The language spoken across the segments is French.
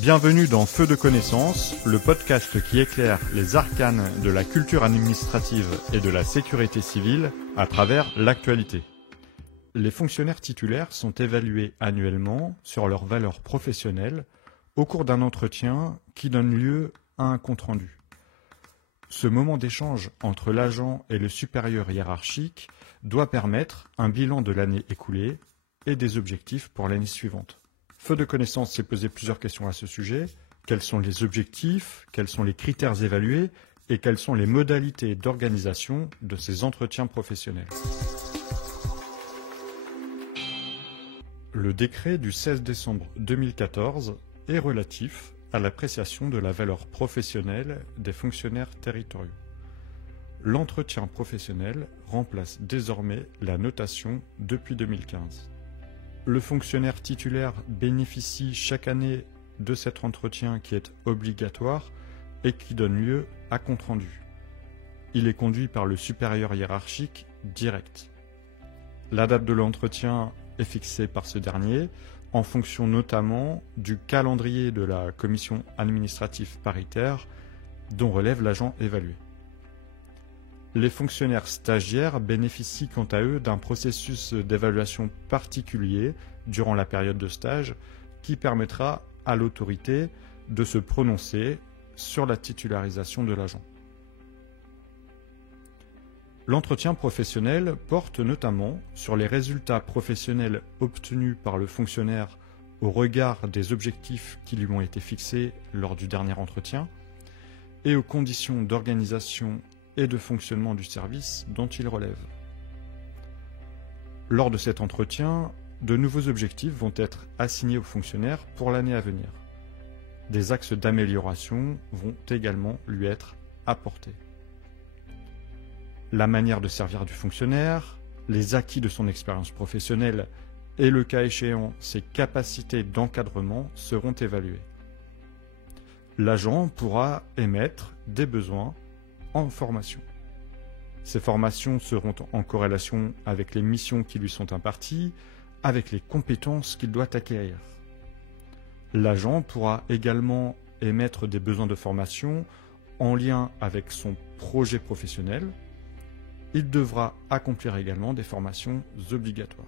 Bienvenue dans Feu de connaissances, le podcast qui éclaire les arcanes de la culture administrative et de la sécurité civile à travers l'actualité. Les fonctionnaires titulaires sont évalués annuellement sur leur valeur professionnelle au cours d'un entretien qui donne lieu à un compte-rendu. Ce moment d'échange entre l'agent et le supérieur hiérarchique doit permettre un bilan de l'année écoulée et des objectifs pour l'année suivante. Feu de connaissances s'est posé plusieurs questions à ce sujet. Quels sont les objectifs, quels sont les critères évalués et quelles sont les modalités d'organisation de ces entretiens professionnels. Le décret du 16 décembre 2014 est relatif à l'appréciation de la valeur professionnelle des fonctionnaires territoriaux. L'entretien professionnel remplace désormais la notation depuis 2015. Le fonctionnaire titulaire bénéficie chaque année de cet entretien qui est obligatoire et qui donne lieu à compte-rendu. Il est conduit par le supérieur hiérarchique direct. La date de l'entretien est fixée par ce dernier en fonction notamment du calendrier de la commission administrative paritaire dont relève l'agent évalué. Les fonctionnaires stagiaires bénéficient quant à eux d'un processus d'évaluation particulier durant la période de stage qui permettra à l'autorité de se prononcer sur la titularisation de l'agent. L'entretien professionnel porte notamment sur les résultats professionnels obtenus par le fonctionnaire au regard des objectifs qui lui ont été fixés lors du dernier entretien et aux conditions d'organisation et de fonctionnement du service dont il relève. Lors de cet entretien, de nouveaux objectifs vont être assignés aux fonctionnaires pour l'année à venir. Des axes d'amélioration vont également lui être apportés. La manière de servir du fonctionnaire, les acquis de son expérience professionnelle et le cas échéant, ses capacités d'encadrement seront évalués. L'agent pourra émettre des besoins en formation. Ces formations seront en corrélation avec les missions qui lui sont imparties, avec les compétences qu'il doit acquérir. L'agent pourra également émettre des besoins de formation en lien avec son projet professionnel. Il devra accomplir également des formations obligatoires.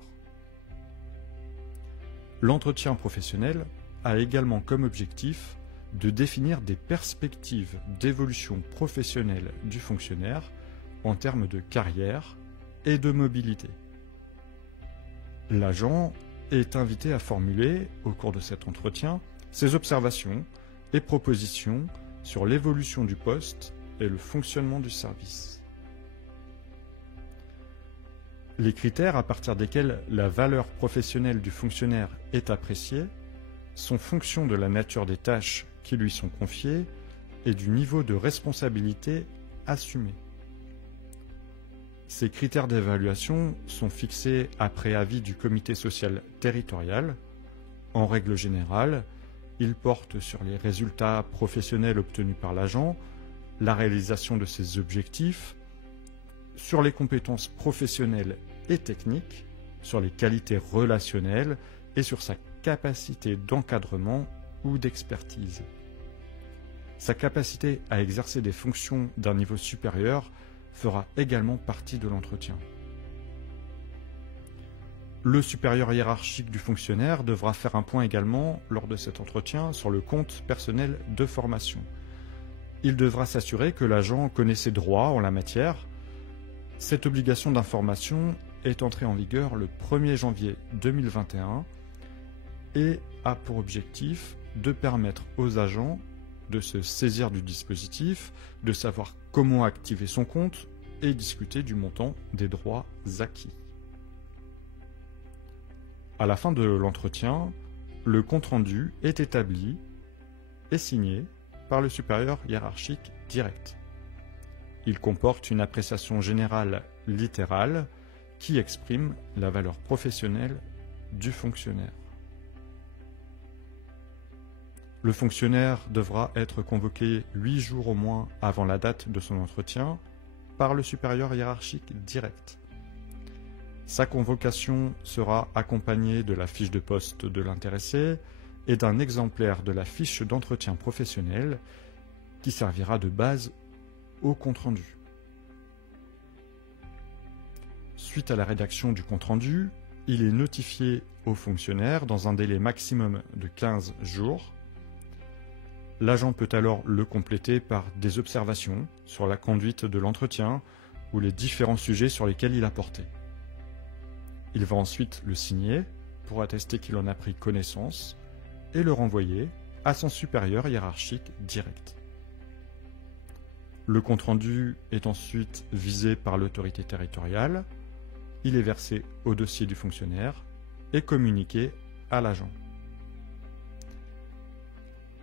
L'entretien professionnel a également comme objectif de définir des perspectives d'évolution professionnelle du fonctionnaire en termes de carrière et de mobilité. L'agent est invité à formuler, au cours de cet entretien, ses observations et propositions sur l'évolution du poste et le fonctionnement du service. Les critères à partir desquels la valeur professionnelle du fonctionnaire est appréciée sont fonction de la nature des tâches qui lui sont confiées et du niveau de responsabilité assumé. Ces critères d'évaluation sont fixés après avis du comité social territorial. En règle générale, ils portent sur les résultats professionnels obtenus par l'agent, la réalisation de ses objectifs, sur les compétences professionnelles et techniques, sur les qualités relationnelles et sur sa capacité d'encadrement ou d'expertise. Sa capacité à exercer des fonctions d'un niveau supérieur fera également partie de l'entretien. Le supérieur hiérarchique du fonctionnaire devra faire un point également lors de cet entretien sur le compte personnel de formation. Il devra s'assurer que l'agent connaît ses droits en la matière. Cette obligation d'information est entrée en vigueur le 1er janvier 2021 et a pour objectif de permettre aux agents de se saisir du dispositif, de savoir comment activer son compte et discuter du montant des droits acquis. À la fin de l'entretien, le compte-rendu est établi et signé par le supérieur hiérarchique direct. Il comporte une appréciation générale littérale qui exprime la valeur professionnelle du fonctionnaire. Le fonctionnaire devra être convoqué 8 jours au moins avant la date de son entretien par le supérieur hiérarchique direct. Sa convocation sera accompagnée de la fiche de poste de l'intéressé et d'un exemplaire de la fiche d'entretien professionnel qui servira de base au compte-rendu. Suite à la rédaction du compte-rendu, il est notifié au fonctionnaire dans un délai maximum de 15 jours. L'agent peut alors le compléter par des observations sur la conduite de l'entretien ou les différents sujets sur lesquels il a porté. Il va ensuite le signer pour attester qu'il en a pris connaissance et le renvoyer à son supérieur hiérarchique direct. Le compte-rendu est ensuite visé par l'autorité territoriale, il est versé au dossier du fonctionnaire et communiqué à l'agent.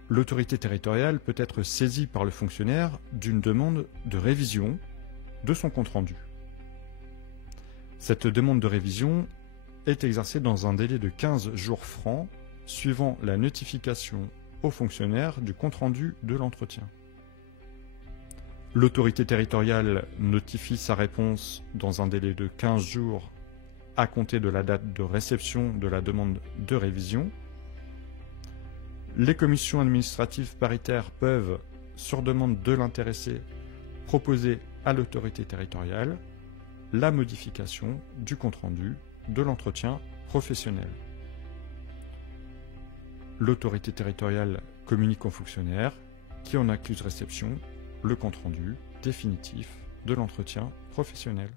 L'autorité territoriale peut être saisie par le fonctionnaire d'une demande de révision de son compte-rendu. Cette demande de révision est exercée dans un délai de 15 jours francs suivant la notification au fonctionnaire du compte-rendu de l'entretien. L'autorité territoriale notifie sa réponse dans un délai de 15 jours à compter de la date de réception de la demande de révision. Les commissions administratives paritaires peuvent, sur demande de l'intéressé, proposer à l'autorité territoriale la modification du compte-rendu de l'entretien professionnel. L'autorité territoriale communique au fonctionnaire qui en accuse réception le compte-rendu définitif de l'entretien professionnel.